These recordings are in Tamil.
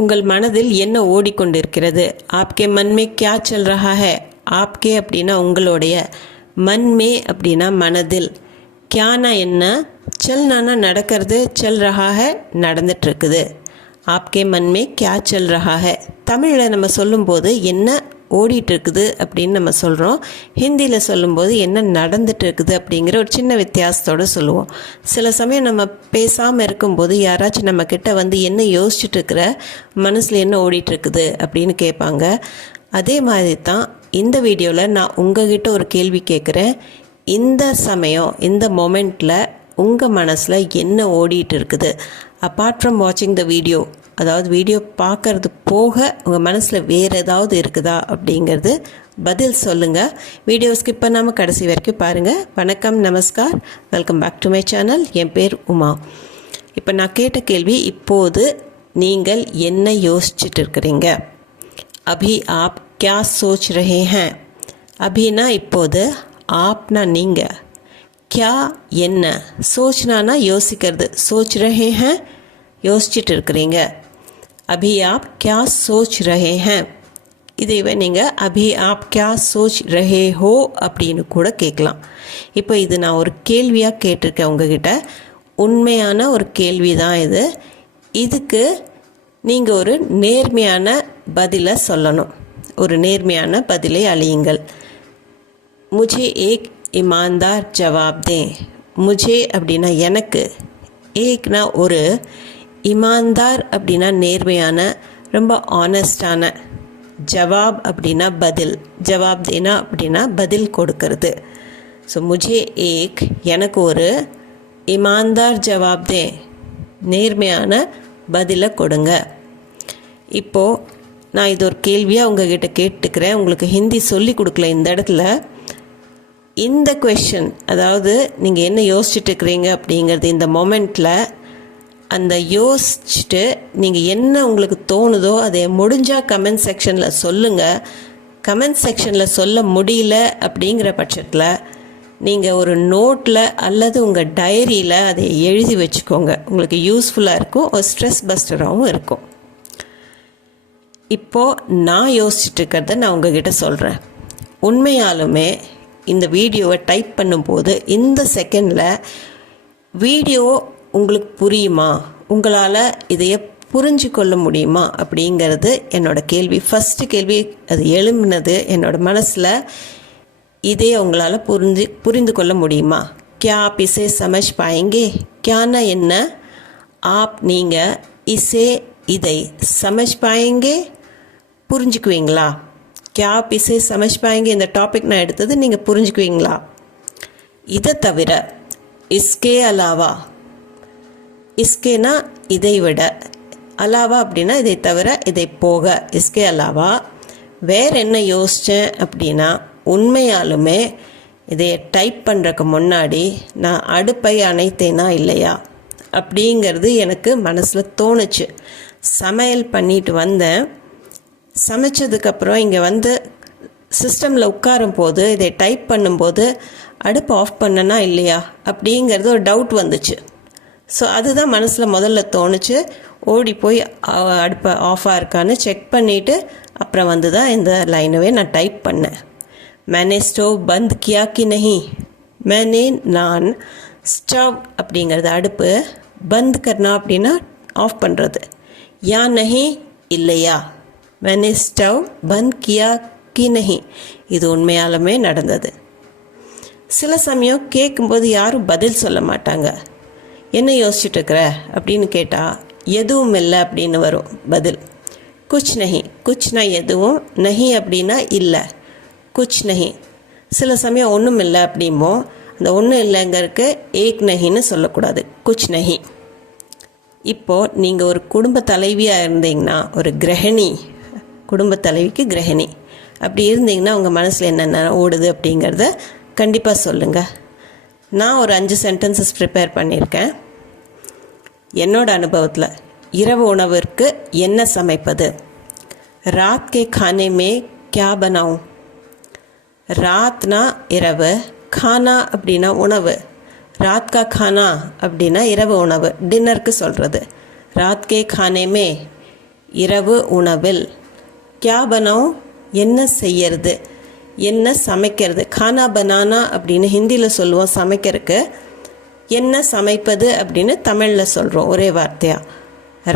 உங்கள் மனதில் என்ன ஓடிக்கொண்டிருக்கிறது? ஆப்கே மன் மே கியா சல் ரஹா ஹை? ஆப்கே அப்படின்னா உங்களுடைய, மன் மே அப்படின்னா மனதில், கியானா என்ன, சல்னானா நடக்கிறது, சல் ரஹா ஹை நடந்துட்டுருக்குது. ஆப்கே மன் மே கியா சல் ரஹா ஹை. தமிழில் நம்ம சொல்லும்போது என்ன ஓடிட்டுருக்குது அப்படின்னு நம்ம சொல்கிறோம். ஹிந்தியில் சொல்லும்போது என்ன நடந்துட்டு இருக்குது அப்படிங்கிற ஒரு சின்ன வித்தியாசத்தோடு சொல்லுவோம். சில சமயம் நம்ம பேசாமல் இருக்கும்போது யாராச்சும் நம்மக்கிட்ட வந்து என்ன யோசிச்சுட்ருக்கிற, மனசில் என்ன ஓடிட்டுருக்குது அப்படின்னு கேட்பாங்க. அதே மாதிரி தான் இந்த வீடியோவில் நான் உங்ககிட்ட ஒரு கேள்வி கேட்குறேன். இந்த சமயம், இந்த மொமெண்ட்டில் உங்கள் மனசில் என்ன ஓடிட்டு இருக்குது? அப்பார்ட் ஃப்ரம் வாட்சிங் த வீடியோ, அதாவது வீடியோ பார்க்குறது போக உங்கள் மனசில் வேறு ஏதாவது இருக்குதா அப்படிங்கிறது பதில் சொல்லுங்கள். வீடியோ ஸ்கிப் பண்ணாமல் கடைசி வரைக்கும் பாருங்கள். வணக்கம், நமஸ்கார், welcome back to my channel. என் பேர் உமா. இப்போ நான் கேட்ட கேள்வி, இப்போது நீங்கள் என்ன யோசிச்சுட்டு இருக்கிறீங்க? அபி ஆப் கியா சோச் ரஹே ஹேன்? அபினா இப்போது, ஆப்னா நீங்கள், கியா என்ன, சோச்னானா யோசிக்கிறது, சோச் ரஹே ஹேன் யோசிச்சுட்டு இருக்கிறீங்க. அபி ஆப் கியா சோச் ரஹே ஹேன். இதைவே நீங்கள் அபி ஆப் கியா சோச் ரஹே ஹோ அப்படின்னு கூட கேட்கலாம். இப்போ இது நான் ஒரு கேள்வியாக கேட்டிருக்கேன் உங்ககிட்ட. உண்மையான ஒரு கேள்வி தான் இது. இதுக்கு நீங்கள் ஒரு நேர்மையான பதிலை சொல்லணும். ஒரு நேர்மையான பதிலை அளியுங்கள். முझे एक ईमानदार जवाब दें. मुझे அப்படின்னா எனக்கு, ஏக்னா ஒரு, ईमानदार அப்படின்னா நேர்மையான, ரொம்ப ஆனஸ்டான, ஜவாப் அப்படின்னா பதில், ஜவாப் தேனா அப்படின்னா பதில் கொடுக்கறது. ஸோ முझे एक, எனக்கு ஒரு, ईमानदार ஜவாப் தே, நேர்மையான பதிலை கொடுங்க. இப்போது நான் இது ஒரு கேள்வியாக உங்ககிட்ட கேட்டுக்கிறேன். உங்களுக்கு ஹிந்தி சொல்லி கொடுக்கல இந்த இடத்துல. இந்த கொஷின், அதாவது நீங்கள் என்ன யோசிச்சுட்டு இருக்கிறீங்க அப்படிங்கிறது, இந்த மொமெண்ட்டில் அந்த யோசிச்சுட்டு நீங்கள் என்ன உங்களுக்கு தோணுதோ அதை முடிஞ்சால் கமெண்ட் செக்ஷனில் சொல்லுங்கள். கமெண்ட் செக்ஷனில் சொல்ல முடியல அப்படிங்கிற பட்சத்தில் நீங்கள் ஒரு நோட்டில் அல்லது உங்கள் டைரியில் அதை எழுதி வச்சுக்கோங்க. உங்களுக்கு யூஸ்ஃபுல்லாக இருக்கும், ஒரு ஸ்ட்ரெஸ் பஸ்டராகவும் இருக்கும். இப்போது நான் யோசிச்சுட்டு இருக்கிறத நான் உங்ககிட்ட சொல்கிறேன். உண்மையாலுமே இந்த வீடியோவை டைப் பண்ணும்போது இந்த செகண்டில் வீடியோ உங்களுக்கு புரியுமா, உங்களால் இதைய புரிஞ்சு கொள்ள முடியுமா அப்படிங்கிறது என்னோடய கேள்வி. ஃபஸ்ட்டு கேள்வி அது எழும்பினது என்னோடய மனசில். இதே உங்களால் புரிந்து கொள்ள முடியுமா? கியா ஆப் இசே சமஜ் பாயேங்கே? கியானா என்ன, ஆப் நீங்கள், இசே இதை, சமஜ் பாயேங்கே புரிஞ்சுக்குவீங்களா? கியா ஆப் இசே சமஜ் பாயேங்கே இந்த டாபிக் நான் எடுத்தது நீங்கள் புரிஞ்சுக்குவீங்களா? இதை தவிர, இஸ்கே அலாவா, இஸ்கேனா இதை விட, அலாவா அப்படின்னா இதை தவிர, இதை போக, இஸ்கே அலாவா வேறு என்ன யோசித்தேன் அப்படின்னா, உண்மையாலுமே இதை டைப் பண்ணுறதுக்கு முன்னாடி நான் அடுப்பை அணைத்தேனா இல்லையா அப்படிங்கிறது எனக்கு மனசில் தோணுச்சு. சமையல் பண்ணிட்டு வந்தேன். சமைச்சதுக்கப்புறம் இங்கே வந்து சிஸ்டமில் உட்காரும் போது, இதை டைப் பண்ணும்போது அடுப்பு ஆஃப் பண்ணனா இல்லையா அப்படிங்கிறது ஒரு டவுட் வந்துச்சு. ஸோ அதுதான் மனசில் முதல்ல தோணுச்சு. ஓடி போய் அடுப்பை ஆஃபாக இருக்கான்னு செக் பண்ணிவிட்டு அப்புறம் வந்து தான் இந்த லைனவே நான் டைப் பண்ணேன். मैंने स्टोव बंद किया कि नहीं? मैंने, நான், ஸ்டவ் அப்படிங்கிறது அடுப்பு, பந்த் கர்னா அப்படின்னா ஆஃப் பண்ணுறது, யா நஹி இல்லையா. मैंने स्टव बंद किया कि नहीं, இது உண்மையாலுமே நடந்தது. சில சமயம் கேட்கும்போது யாரும் பதில் சொல்ல மாட்டாங்க. என்ன யோசிச்சுட்டு இருக்கிற அப்படின்னு கேட்டால் எதுவும் இல்லை அப்படின்னு வரும் பதில். குச் நஹி, குச்னா எதுவும், நஹி அப்படின்னா இல்லை, குச் நஹி. சில சமயம் ஒன்றும் இல்லை அப்படிமோ, அந்த ஒன்றும் இல்லைங்கிறதுக்கு ஏக் நஹின்னு சொல்லக்கூடாது, குச் நஹி. இப்போது நீங்கள் ஒரு குடும்ப தலைவியாக இருந்தீங்கன்னா, ஒரு கிரகிணி, குடும்ப தலைவிக்கு கிரகிணி அப்படி இருந்தீங்கன்னா உங்கள் மனசில் என்னென்ன ஓடுது அப்படிங்கிறத கண்டிப்பாக சொல்லுங்கள். நான் ஒரு 5 சென்டென்சஸ் ப்ரிப்பேர் பண்ணியிருக்கேன். என்னோடய அனுபவத்தில் இரவு உணவிற்கு என்ன சமைப்பது? ராத் கே खाने में क्या बनाऊं? ராத்னா இரவு, खाना அப்படின்னா உணவு, ராத் கா खाना அப்படின்னா இரவு உணவு, டின்னருக்கு சொல்கிறது. ராத் கே खाने में இரவு உணவில் क्या बनाऊं என்ன செய்யறது என்ன சமைக்கிறது खाना बनाना அப்படின்னு ஹிந்தியில் சொல்லுவோம் சமைக்கிறதுக்கு என்ன சமைப்பது அப்படின்னு தமிழில் சொல்கிறோம் ஒரே வார்த்தையாக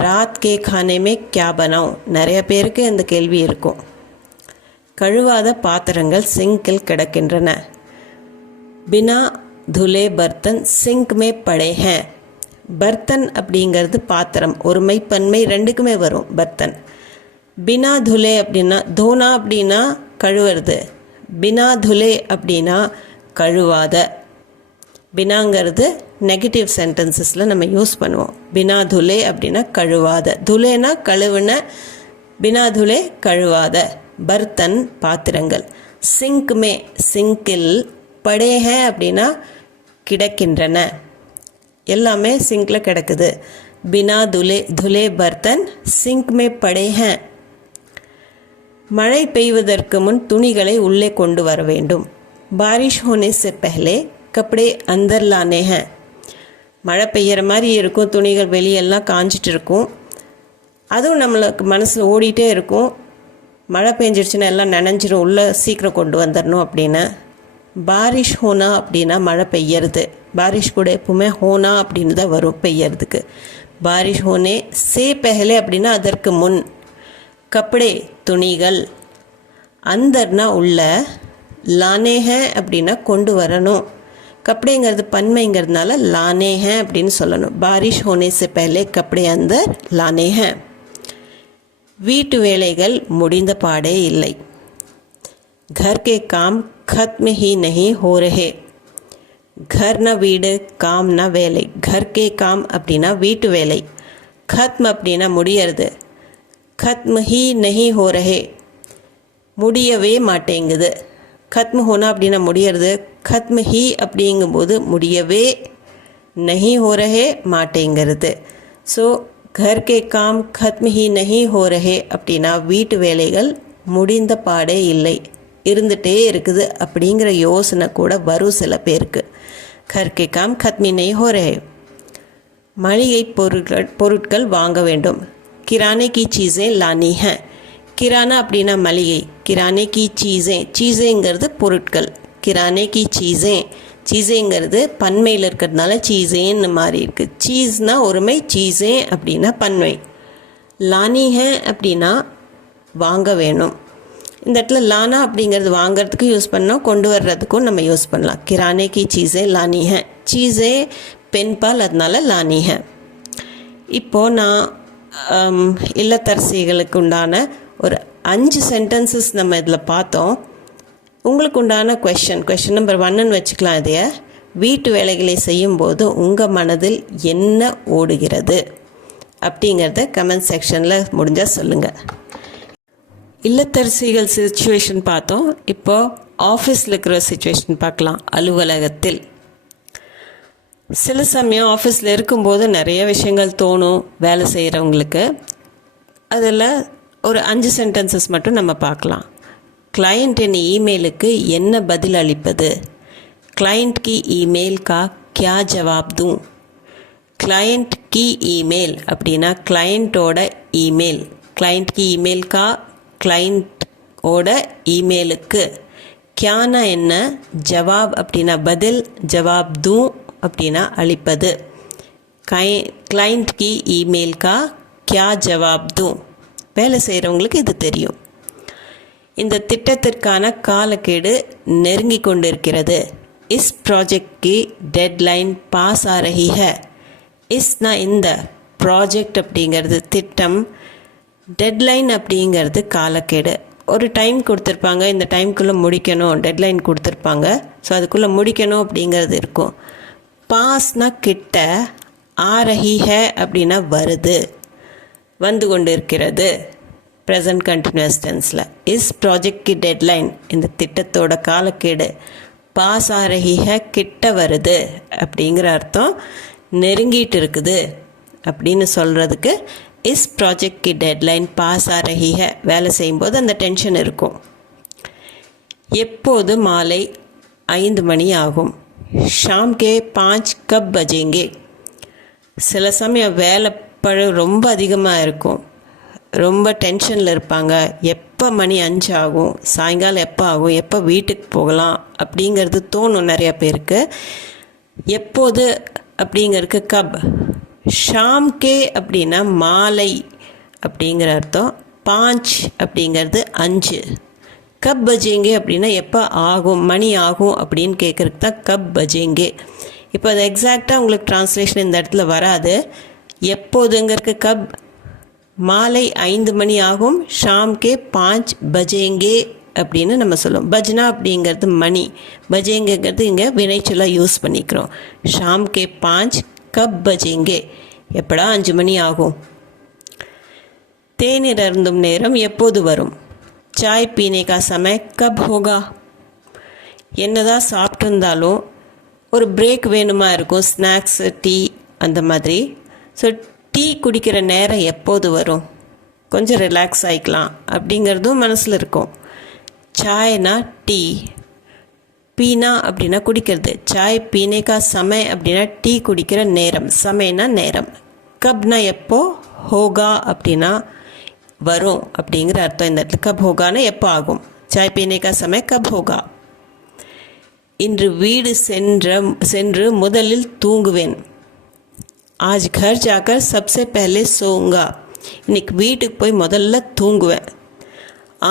ராத் கே खाने में क्या बनाऊं நிறைய பேருக்கு இந்த கேள்வி இருக்கும் கழுவாத பாத்திரங்கள் சிங்கில் கிடக்கின்றன பினா धुले बर्तन सिंक में पड़े हैं बर्तन அப்படிங்கிறது பாத்திரம் ஒருமை பன்மை ரெண்டுக்குமே வரும் பர்த்தன் பினா துலே அப்படின்னா தோனா அப்படின்னா கழுவுறது பினா துலே அப்படின்னா கழுவாத பினாங்கிறது நெகட்டிவ் சென்டென்சஸில் நம்ம யூஸ் பண்ணுவோம் பினா துலே அப்படின்னா கழுவாத துலேனா கழுவுன பினா துலே கழுவாத பர்த்தன் பாத்திரங்கள் சிங்க்மே சிங்கில் படே ஹே அப்படின்னா கிடக்கின்றன எல்லாமே சிங்கில் கிடக்குது பினா துலே துலே பர்த்தன் சிங்க் மே படே ஹே மழை பெய்வதற்கு முன் துணிகளை உள்ளே கொண்டு வர வேண்டும் பாரிஷ் ஹோனே से पहले கப்படே அந்தர் லானே ஹே மழை பெய்கிற மாதிரி இருக்கும் துணிகள் வெளியெல்லாம் காஞ்சிட்டு இருக்கும் அதுவும் நம்மளுக்கு மனசில் ஓடிட்டே இருக்கும் மழை பெஞ்சிருச்சுன்னா எல்லாம் நனைஞ்சிரும் உள்ளே சீக்கிரம் கொண்டு வந்துடணும் அப்படின்னு பாரிஷ் ஹோனா அப்படின்னா மழை பெய்யறது பாரிஷ் கூட எப்பவுமே ஹோனா அப்படின்னு தான் வரும் பெய்யறதுக்கு பாரிஷ் ஹோனே சே பெஹலே அப்படின்னா அதற்கு முன் கப்படே துணிகள் அந்தர்னா உள்ள லானே ஹே அப்படின்னா கொண்டு வரணும் கப்படேங்கிறது பன்மைங்கிறதுனால லானே ஹே அப்படின்னு சொல்லணும் பாரிஷ் ஹோனே சே பெஹலே கப்படே அந்தர் லானே ஹே வீட்டு வேலைகள் முடிந்த பாடே இல்லை घर के काम खत्म ही नहीं हो रहे घर न வீடு काम न வேலை घर के काम அப்படின்னா வீட்டு வேலை खत्म அப்படின்னா முடியறது खत्म ही नहीं हो रहे முடியவே மாட்டேங்குது खत्म होना அப்படின்னா முடியறது खत्म ही அப்படிங்கும்போது முடியவே नहीं हो रहे மாட்டேங்கிறது ஸோ घर के काम खत्म ही नहीं हो रहे அப்படின்னா வீட்டு வேலைகள் முடிந்த பாடே இல்லை இருந்துகிட்டே இருக்குது அப்படிங்கிற யோசனை கூட வரும் சில பேருக்கு घर के काम खत्म नहीं हो रहे மளிகை பொருட்கள் வாங்க வேண்டும் किराने की चीज़ें लानी हैं किराना அப்படின்னா மளிகை किराने की चीज़ें चीज़ेங்கிறது பொருட்கள் किराने की चीज़ें चीज़ेங்கிறது பன்மையில் இருக்கிறதுனால चीज़ेன்னு மாறி இருக்குது चीज़னா ஒருமை चीज़ें அப்படின்னா பன்மை लानी है அப்படின்னா வாங்க வேணும் இந்த இடத்துல லானா அப்படிங்கிறது வாங்கிறதுக்கு யூஸ் பண்ணோம் கொண்டு வர்றதுக்கும் நம்ம யூஸ் பண்ணலாம் கிரானே கி சீஸே லானி ஹே சீஸே பெண்பால் அதனால லானி ஹே இப்போது நான் இல்லத்தரசிகளுக்கு உண்டான ஒரு 5 சென்டென்சஸ் நம்ம இதில் பார்த்தோம் உங்களுக்கு உண்டான கொஷின் நம்பர் 1ன்னு வச்சுக்கலாம் இதைய வீட்டு வேலைகளை செய்யும்போது உங்கள் மனதில் என்ன ஓடுகிறது அப்படிங்கிறத கமெண்ட் செக்ஷனில் முடிஞ்சால் சொல்லுங்கள் இல்லத்தரசிகள் சிச்சுவேஷன் பார்த்தோம் இப்போது ஆஃபீஸில் இருக்கிற சிச்சுவேஷன் பார்க்கலாம் அலுவலகத்தில் சில சமயம் ஆஃபீஸில் இருக்கும்போது நிறைய விஷயங்கள் தோணும் வேலை செய்கிறவங்களுக்கு அதில் ஒரு 5 சென்டென்சஸ் மட்டும் நம்ம பார்க்கலாம் கிளையண்ட்டின் இமெயிலுக்கு என்ன பதில் அளிப்பது கிளையண்ட் கி ईमेल का क्या जवाब दूं கிளையண்ட் கி ईमेल அப்படின்னா கிளையண்ட்டோட இமெயில் கிளையண்ட் கி ईमेल का கிளையண்ட்டோட இமெயிலுக்கு கியானா என்ன ஜவாப் அப்படின்னா பதில் ஜவாப் தூ அப்படின்னா அளிப்பது கிளையண்ட் கி ईमेल का क्या जवाब दूं வேலை செய்கிறவங்களுக்கு இது தெரியும் இந்த திட்டத்திற்கான காலக்கெடு நெருங்கி கொண்டிருக்கிறது is project Ki deadline pass ah Rahi high இஸ்னா இந்த ப்ராஜெக்ட் அப்படிங்கிறது திட்டம் டெட்லைன் அப்படிங்கிறது காலக்கெடு ஒரு டைம் கொடுத்துருப்பாங்க இந்த டைம்குள்ளே முடிக்கணும் டெட்லைன் கொடுத்துருப்பாங்க ஸோ அதுக்குள்ளே முடிக்கணும் அப்படிங்கிறது இருக்கும் பாஸ்னா கிட்ட ஆ ரஹி ஹை அப்படின்னா வருது வந்து கொண்டு இருக்கிறது present continuous டென்ஸில் is project Ki deadline இந்த திட்டத்தோட காலக்கெடு பாஸ் ஆ ரஹி ஹை கிட்ட வருது அப்படிங்கிற அர்த்தம் நெருங்கிட்டு இருக்குது அப்படின்னு சொல்கிறதுக்கு is project Ki deadline pass ah Rahi high வேலை செய்யும்போது அந்த டென்ஷன் இருக்கும் எப்போது மாலை 5 மணி ஆகும் ஷாம் கே 5 கப் பஜேங்கே சில சமயம் வேலை பழு ரொம்ப அதிகமாக இருக்கும் ரொம்ப டென்ஷனில் இருப்பாங்க. எப்போ மணி 5 ஆகும், சாயங்காலம் எப்போ ஆகும், எப்போ வீட்டுக்கு போகலாம் அப்படிங்கிறது தோணும் நிறையா பேருக்கு. எப்போது அப்படிங்கிறதுக்கு கப். ஷாம் கே அப்படின்னா மாலை அப்படிங்கிற அர்த்தம். 5 அப்படிங்கிறது 5. கப் பஜேங்கே அப்படின்னா எப்போ ஆகும், மணி ஆகும் அப்படின்னு கேட்குறதுக்கு தான் கப் பஜேங்கே. இப்போ அது எக்ஸாக்டாக உங்களுக்கு ட்ரான்ஸ்லேஷன் இந்த இடத்துல வராது. எப்போதுங்கிறதுக்கு கப், மாலை 5 மணி ஆகும், ஷாம் கே 5 பஜேங்கே அப்படின்னு நம்ம சொல்லுவோம். பஜ்னா அப்படிங்கிறது மணி, பஜேங்கிறது இங்கே வினைச்சொல்லாக யூஸ் பண்ணிக்கிறோம். ஷாம் கே 5 கப் பஜேங்கே, எப்படா 5 மணி ஆகும். தேநீர் அருந்தும் நேரம் எப்போது வரும். சாய் பீனே கா சமய் கப் ஹோகா. என்னதான் சாப்பிட்டுருந்தாலும் ஒரு பிரேக் வேணுமா இருக்கும், ஸ்நாக்ஸு, டீ அந்த மாதிரி. ஸோ டீ குடிக்கிற நேரம் எப்போது வரும், கொஞ்சம் ரிலாக்ஸ் ஆகிக்கலாம் அப்படிங்கிறதும் மனசில் இருக்கும். சாய்னா டீ, பீனா அப்படின்னா குடிக்கிறது. சாய் பீனே கா சமய் அப்படின்னா டீ குடிக்கிற நேரம், சமயனா நேரம். கப்னா எப்போ, ஹோகா அப்படின்னா வரும் அப்படிங்கிற அர்த்தம் இந்த இடத்துல. கப் ஹோகானா எப்போ ஆகும். சாய் பீனே கா சமய் கப் ஹோகா. இன்று வீடு சென்று முதலில் தூங்குவேன். ஆஜ் கர் ஜாக்கர் சப்சே பஹலே சோங்கா. இன்னைக்கு வீட்டுக்கு போய் முதல்ல தூங்குவேன்.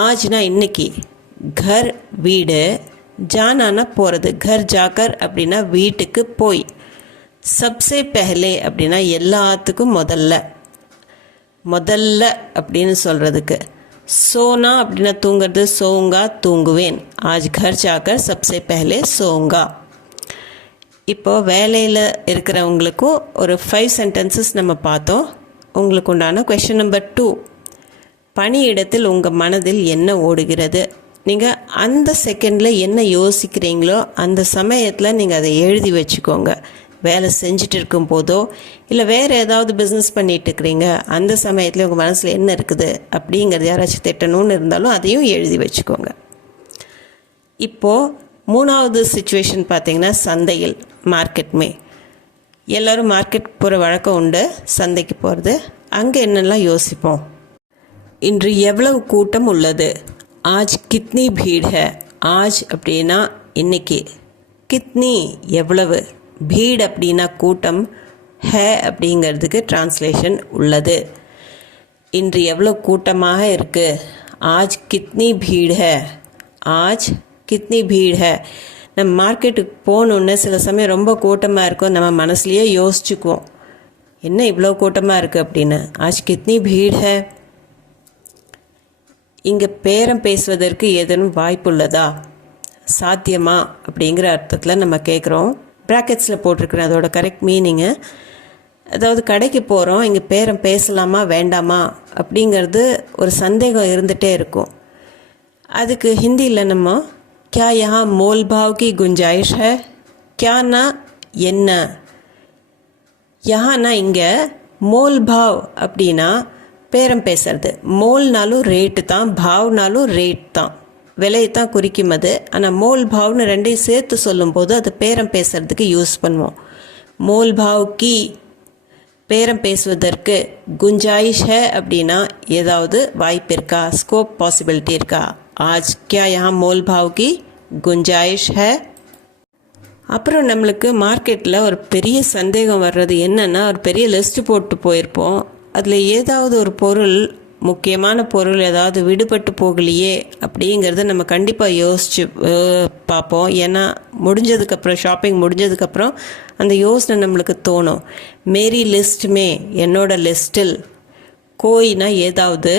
ஆஜ்னா இன்னைக்கு, கர் வீடு, ஜானானா போகிறது. கர் ஜாக்கர் அப்படின்னா வீட்டுக்கு போய், சப்சே பஹலே அப்படின்னா எல்லாத்துக்கும் முதல்ல அப்படின்னு சொல்கிறதுக்கு. சோனா அப்படின்னா தூங்குறது, சோங்கா தூங்குவேன். ஆஜ் கர் ஜாக்கர் சப்சே பஹலே சோங்கா. இப்போது வேலையில் இருக்கிறவங்களுக்கும் ஒரு 5 சென்டென்சஸ் நம்ம பார்த்தோம். உங்களுக்கு உண்டான கொஷின் நம்பர் 2. பணியிடத்தில் உங்கள் மனதில் என்ன ஓடுகிறது. நீங்கள் அந்த செகண்டில் என்ன யோசிக்கிறீங்களோ அந்த சமயத்தில் நீங்கள் அதை எழுதி வச்சுக்கோங்க. வேலை செஞ்சுட்டு இருக்கும் போதோ இல்லை வேறு ஏதாவது பிஸ்னஸ் பண்ணிகிட்டு இருக்கிறீங்க, அந்த சமயத்தில் உங்கள் மனசில் என்ன இருக்குது அப்படிங்கிறது யாராச்சும் திட்டணும்னு இருந்தாலும் அதையும் எழுதி வச்சுக்கோங்க. இப்போது 3வது சிச்சுவேஷன் பார்த்திங்கன்னா சந்தையில், மார்க்கெட்மே. எல்லோரும் மார்க்கெட் போகிற வழக்கம் உண்டு, சந்தைக்கு போகிறது. அங்கே என்னெல்லாம் யோசிப்போம். இன்று எவ்வளவு கூட்டம் உள்ளது. ஆஜ் கித்னி பீட் ஹை. ஆஜ் அப்படின்னா இன்னைக்கு, கித்னி எவ்வளவு, பீட் அப்படின்னா கூட்டம், ஹே அப்படிங்கிறதுக்கு டிரான்ஸ்லேஷன் உள்ளது. இன்று எவ்வளோ கூட்டமாக இருக்குது. ஆஜ் கித்னி பீட் ஹை. ஆஜ் கித்னி பீட் ஹை. நம்ம மார்க்கெட்டுக்கு போகணுன்னு சில சமயம் ரொம்ப கூட்டமாக இருக்கும், நம்ம மனசுலையே யோசிச்சுக்குவோம் என்ன இவ்வளோ கூட்டமாக இருக்குது அப்படின்னு. ஆஜ் கித்னி பீட் ஹை. இங்கே பேரம் பேசுவதற்கு ஏதேனும் வாய்ப்பு உள்ளதா, சாத்தியமா அப்படிங்கிற அர்த்தத்தில் நம்ம கேட்குறோம். ப்ராக்கெட்ஸில் போட்டிருக்கிறேன் அதோட கரெக்ட் மீனிங்கு. அதாவது கடைக்கு போகிறோம், இங்கே பேரம் பேசலாமா வேண்டாமா அப்படிங்கிறது ஒரு சந்தேகம் இருந்துகிட்டே இருக்கும். அதுக்கு ஹிந்தியில் நம்ம क्या यहाँ मोल भाव की गुंजाइश है. क्याனா என்ன, யஹானா இங்கே, மோல் பாவ் அப்படின்னா பேரம் பேசுறது. மோல்னாலும் ரேட்டு தான், பாவ்னாலும் ரேட் தான், விலையை தான் குறிக்கும் அது. ஆனால் மோல் பாவ்னு ரெண்டையும் சேர்த்து சொல்லும்போது அது பேரம் பேசுறதுக்கு யூஸ் பண்ணுவோம். மோல் பாவ் கி பேரம் பேசுவதற்கு, குஞ்சாயிஷ் ஹை அப்படின்னா ஏதாவது வாய்ப்பு இருக்கா, ஸ்கோப் பாசிபிலிட்டி இருக்கா. ஆஜ் கியா யஹா மோல் பாவ் கி குஞ்சாயிஷ் ஹை. அப்புறம் நம்மளுக்கு மார்க்கெட்டில் ஒரு பெரிய சந்தேகம் வர்றது என்னென்னா, ஒரு பெரிய லிஸ்ட்டு போட்டு போயிருப்போம், அதில் ஏதாவது ஒரு பொருள், முக்கியமான பொருள் ஏதாவது விடுபட்டு போகலையே அப்படிங்கிறத நம்ம கண்டிப்பாக யோசித்து பார்ப்போம். ஏன்னா முடிஞ்சதுக்கப்புறம், ஷாப்பிங் முடிஞ்சதுக்கப்புறம் அந்த யோசனை நம்மளுக்கு தோணும். மேரி லிஸ்ட்டுமே, என்னோட லிஸ்ட்டில், கோயினா ஏதாவது,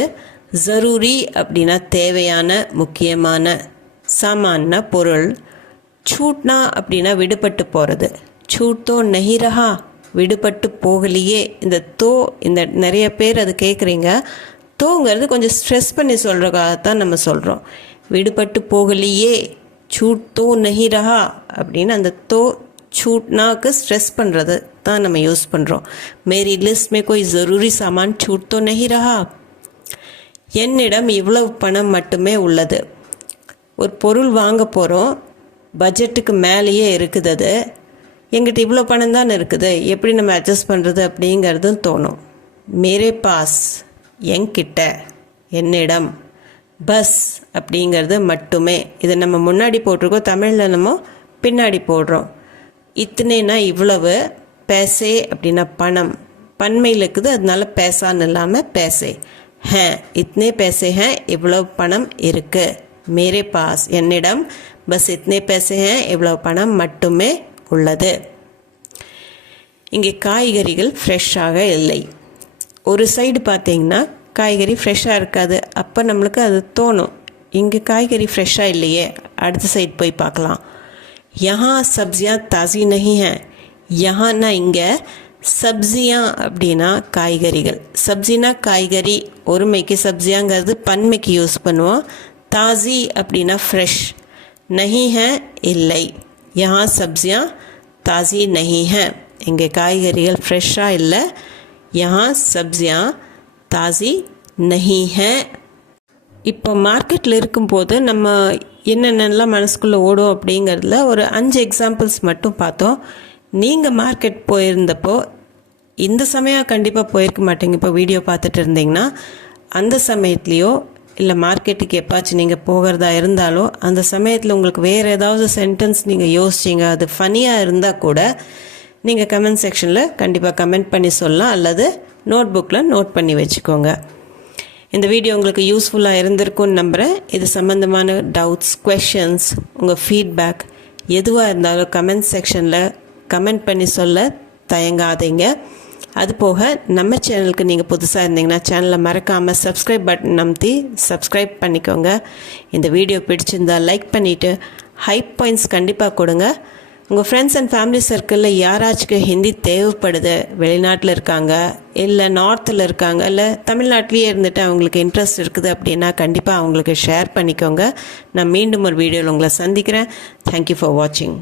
ஜரூரி அப்படின்னா தேவையான முக்கியமான, சாமான்னா பொருள், छूटना அப்படின்னா விடுபட்டு போகிறது. छूट तो नहीं रहा, விடுபட்டு போகலையே. இந்த தோ, இந்த நிறைய பேர் அது கேட்குறீங்க. தோங்கிறது கொஞ்சம் ஸ்ட்ரெஸ் பண்ணி சொல்கிறக்காகத்தான் நம்ம சொல்கிறோம். விடுபட்டு போகலையே, छूट तो नहीं रहा அப்படின்னு அந்த தோ छूटनाக்கு ஸ்ட்ரெஸ் பண்ணுறது தான் நம்ம யூஸ் பண்ணுறோம். मेरी लिस्ट में कोई ज़रूरी सामान छूट तो नहीं रहा. என்னிடம் இவ்வளவு பணம் மட்டுமே உள்ளது. ஒரு பொருள் வாங்க போகிறோம், பட்ஜெட்டுக்கு மேலேயே இருக்குது, அது எங்கிட்ட இவ்வளோ பணம் தான் இருக்குது, எப்படி நம்ம அட்ஜஸ்ட் பண்ணுறது அப்படிங்கிறதும் தோணும். மேரே பாஸ் என்கிட்ட என்னிடம் பஸ் அப்படிங்கிறது மட்டுமே. இதை நம்ம முன்னாடி போட்டிருக்கோம், தமிழில் நம்ம பின்னாடி போடுறோம். இத்தனைனா இவ்வளவு, பேசே அப்படின்னா பணம், பன்மையில் இருக்குது, அதனால பேசான்னு இல்லாமல் பேசே. ஹே இத்தனை பேசே ஹே, இவ்வளவு பணம் இருக்குது. மேரே பாஸ் என்னிடம் பஸ் இத்தனை பேசே ஹே, இவ்வளவு பணம் மட்டுமே உள்ளது. இங்கே காய்கறிகள் ஃப்ரெஷ்ஷாக இல்லை. ஒரு சைடு பார்த்தீங்கன்னா காய்கறி ஃப்ரெஷ்ஷாக இருக்காது, அப்போ நம்மளுக்கு அது தோணும் இங்கே காய்கறி ஃப்ரெஷ்ஷாக இல்லையே. அடுத்த சைடு போய் பார்க்கலாம். யஹா சப்ஜியா தாசி நஹி ஹே. யஹான்னா இங்கே, சப்ஜியா அப்படின்னா காய்கறிகள். சப்ஜினா காய்கறி, ஒருமைக்கு சப்ஜியாங்கிறது பன்மைக்கு யூஸ் பண்ணுவோம். தாசி அப்படின்னா ஃப்ரெஷ். நஹி ஹே இல்லை. யஹா சப்ஜியா தாசி நஹி ஹே, இங்கே காய்கறிகள் ஃப்ரெஷ்ஷாக இல்லை. யஹா சப்ஜியா தாசி நஹி ஹே. இப்போ மார்க்கெட்டில் இருக்கும்போது நம்ம என்னென்னலாம் மனசுக்குள்ளே ஓடும் அப்படிங்கிறதுல ஒரு 5 எக்ஸாம்பிள்ஸ் மட்டும் பார்த்தோம். நீங்கள் மார்க்கெட் போயிருந்தப்போ, இந்த சமயம் கண்டிப்பாக போயிருக்க மாட்டீங்க இப்போ வீடியோ பார்த்துட்டு இருந்தீங்கன்னா, அந்த சமயத்துலேயோ இல்லை மார்க்கெட்டுக்கு எப்பாச்சும் நீங்கள் போகிறதா இருந்தாலோ, அந்த சமயத்தில் உங்களுக்கு வேறு ஏதாவது சென்டென்ஸ் நீங்கள் யோசிச்சிங்க, அது ஃபனியாக இருந்தால் கூட நீங்கள் கமெண்ட் செக்ஷனில் கண்டிப்பாக கமெண்ட் பண்ணி சொல்லலாம், அல்லது நோட் புக்கில் நோட் பண்ணி வச்சுக்கோங்க. இந்த வீடியோ உங்களுக்கு யூஸ்ஃபுல்லாக இருந்திருக்கும்னு நம்புகிறேன். இது சம்மந்தமான டவுட்ஸ், குவெஷன்ஸ், உங்கள் ஃபீட்பேக் எதுவாக இருந்தாலும் கமெண்ட் செக்ஷனில் கமெண்ட் பண்ணி சொல்ல தயங்காதீங்க. அது போக நம்ம சேனலுக்கு நீங்கள் புதுசாக இருந்தீங்கன்னா சேனலை மறக்காமல் சப்ஸ்கிரைப் பட்டன் அமுத்தி சப்ஸ்கிரைப் பண்ணிக்கோங்க. இந்த வீடியோ பிடிச்சிருந்தால் லைக் பண்ணிவிட்டு ஹைப் பாயிண்ட்ஸ் கண்டிப்பாக கொடுங்க. உங்கள் ஃப்ரெண்ட்ஸ் அண்ட் ஃபேமிலி சர்க்கிளில் யாராச்சுக்கு ஹிந்தி தேவைப்படுது, வெளிநாட்டில் இருக்காங்க, இல்லை நார்த்தில் இருக்காங்க, இல்லை தமிழ்நாட்டிலேயே இருந்துட்டு அவங்களுக்கு இன்ட்ரெஸ்ட் இருக்குது அப்படின்னா கண்டிப்பாக அவங்களுக்கு ஷேர் பண்ணிக்கோங்க. நான் மீண்டும் ஒரு வீடியோவில் உங்களை சந்திக்கிறேன். தேங்க்யூ ஃபார் வாட்சிங்.